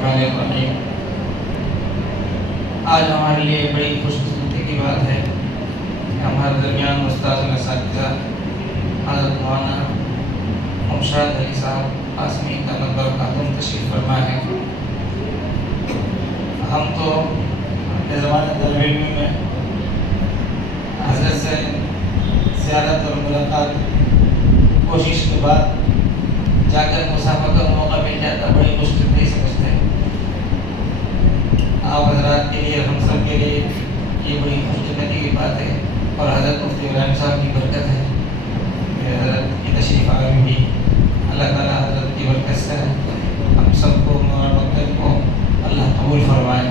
الرحمن الرحیم۔ آج ہمارے لیے بڑی خوش قسمتی کی بات ہے کہ ہمارے درمیان استاد و اساتذہ حضرت مولانا امشاد علی صاحب قاسمی دامت برکاتہم تشریف فرما ہے۔ ہم تو اپنے زمانے طالب علم میں حضرت سے زیارت اور ملاقات کوشش کے بعد جا کر مسافہ کا موقع مل جاتا، بڑی خوش قسمتی سمجھتے ہیں۔ آپ حضرات کے لیے، ہم سب کے لیے یہ بڑی خوش قسمتی کی بات ہے، اور حضرت مفتی ابراہیم صاحب کی برکت ہے کہ حضرت کی تشریف آوری بھی اللہ تعالیٰ حضرت کی برکت سے ہے۔ ہم سب کو مولانا مکتب کو اللہ قبول فرمائے۔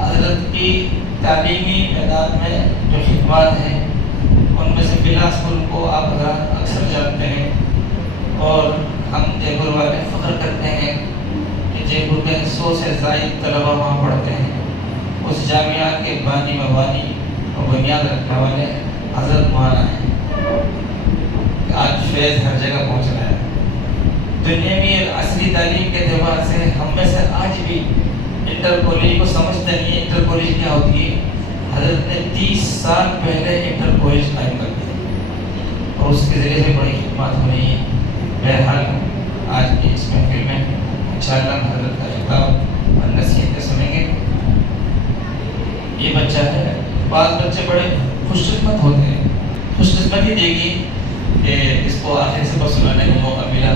حضرت کی تعلیمی میدان میں جو خدمات ہیں ان میں سے بلاسپور کو آپ حضرات اکثر جانتے ہیں، اور ہم جے پور والے فخر کرتے ہیں کہ جے پور کے 100 سے زائد طلبہ وہاں پڑھتے ہیں۔ اس جامعہ کے بانی مبانی اور بنیاد رکھنے والے حضرت مولانا ہیں۔ آج فیض ہر جگہ پہنچ رہا ہے۔ دنیاوی اور عصری تعلیم کے اعتبار سے ہم میں سے آج بھی انٹر کالج کو سمجھتے نہیں ہے انٹر کالج کیا ہوتی ہے۔ حضرت نے 30 سال پہلے انٹر کالج قائم کر دیا، اور اس کے ذریعے سے بڑی خدمات ہو رہی ہیں۔ بہرحال آج کی اس محفل میں انشاءاللہ ہم حضرت کا خطاب اور نصیحتیں سنیں گے۔ یہ بچہ ہے، بعض بچے بڑے خوش قسمت ہوتے ہیں، خوش قسمتی دے گی کہ اس کو آخری سبق سنانے کا موقع ملا۔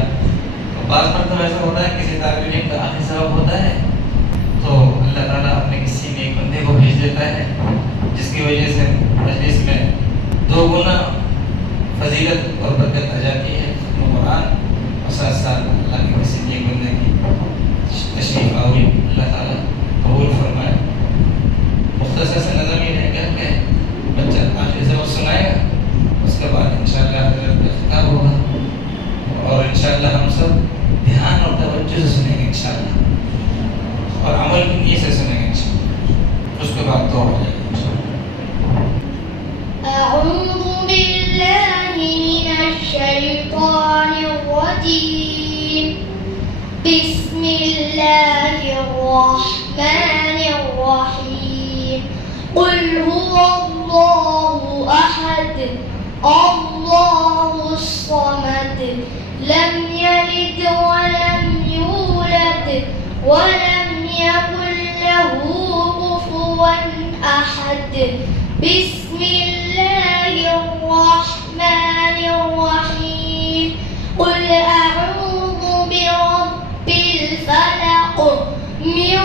بعض مرتبہ ایسا ہوتا ہے کسی طالب علم کا آخری سبق ہوتا ہے تو اللہ تعالیٰ اپنے کسی نیک بندے کو بھیج دیتا ہے، جس کی وجہ سے مجلس میں 2 گنا فضیلت اور برکت آ جاتی ہے۔ قرآن اور ساتھ ساتھ اللہ کے کسی نیک بندے کی تشریف آوری اللہ تعالیٰ قبول فرمائے۔ مختصر سے نظم یہ رہ گیا کہ بچہ آخری سبق سنائے گا، اس کے بعد انشاءاللہ حضرت کا خطاب ہوگا، اور انشاءاللہ ہم سب دھیان اور توجہ سے سنیں گے انشاءاللہ، اور عمل کی نیت سے سنیں گے انشاءاللہ۔ اس کے بعد دعا ہو جائے گی انشاءاللہ۔ أعوذ بالله من الشيطان الرجيم. بسم الله الرحمن الرحيم. قل هو الله أحد الله الصمد لم يلد ولم يولد ولم يكن له كفوا أحد. بسم الله الرحمن الرحيم. قل أعوذ برب الفلق من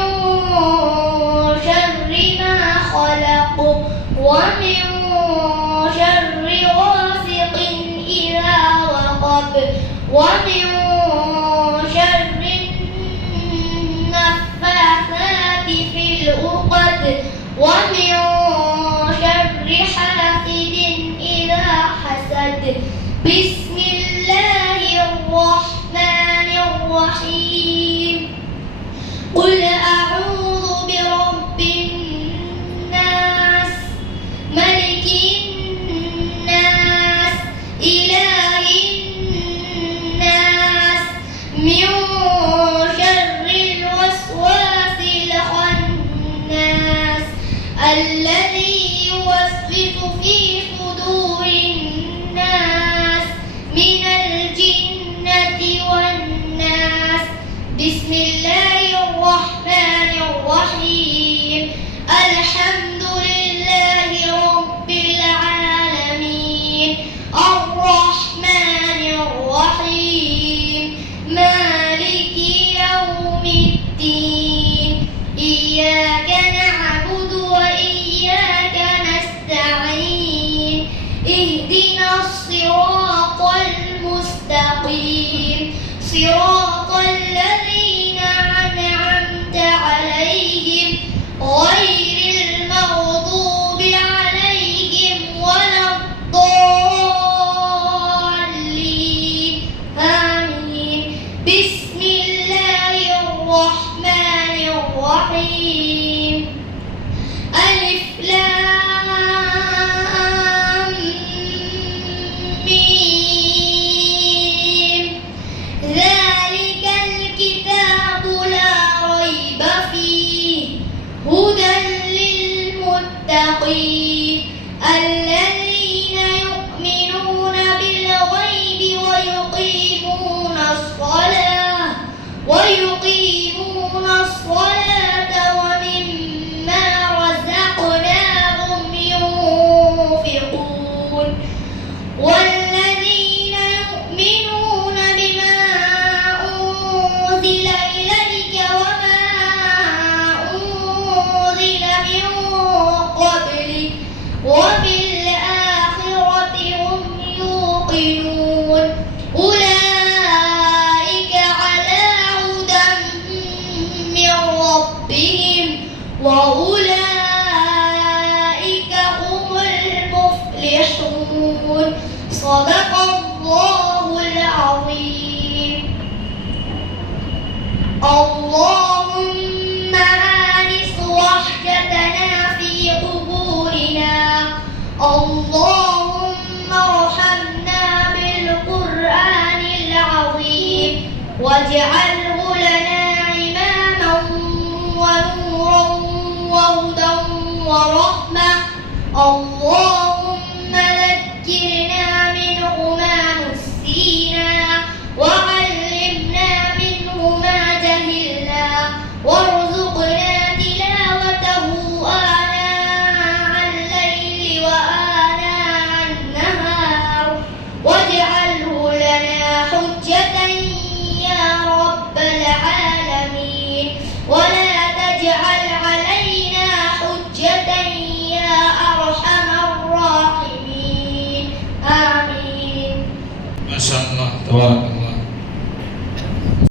شر ما خلق ومن شر غاسق إذا وقب ومن شر النفاثات في العقد ومن شر حاسد إذا حسد. بسم الله الرحمن الرحيم. قل أعوذ برب الناس ملك الناس إله الناس من شر الوسواس الخناس الذي يوسوس في صدور الناس من الجنة والناس. بسم الله الرحمن الرحيم. الحمد لله رب العالمين الرحمن الرحيم مالك يوم الدين. إياك نعبد وإياك نستعين. اهدنا الصراط المستقيم صراط الذين أنعمت عليهم غير المغضوب عليهم ولا الضالين آمين. بسم الله الرحمن الرحيم. ألف لام ميم. ذلك الكتاب لا اللهم آنس وحشتنا في قبورنا اللهم ارحمنا بالقرآن العظيم واجعله لنا إماما ونورا وهدى ورحمة اللهم ذكرنا منه ما نسينا وعلمنا منه ما جهلنا وارزقنا تلاوته آناء الليل وآناء النهار واجعله لنا حجة يا رب العالمين ولا تجعل علينا حجة يا أرحم الراحمين آمين. ما شاء الله تبارك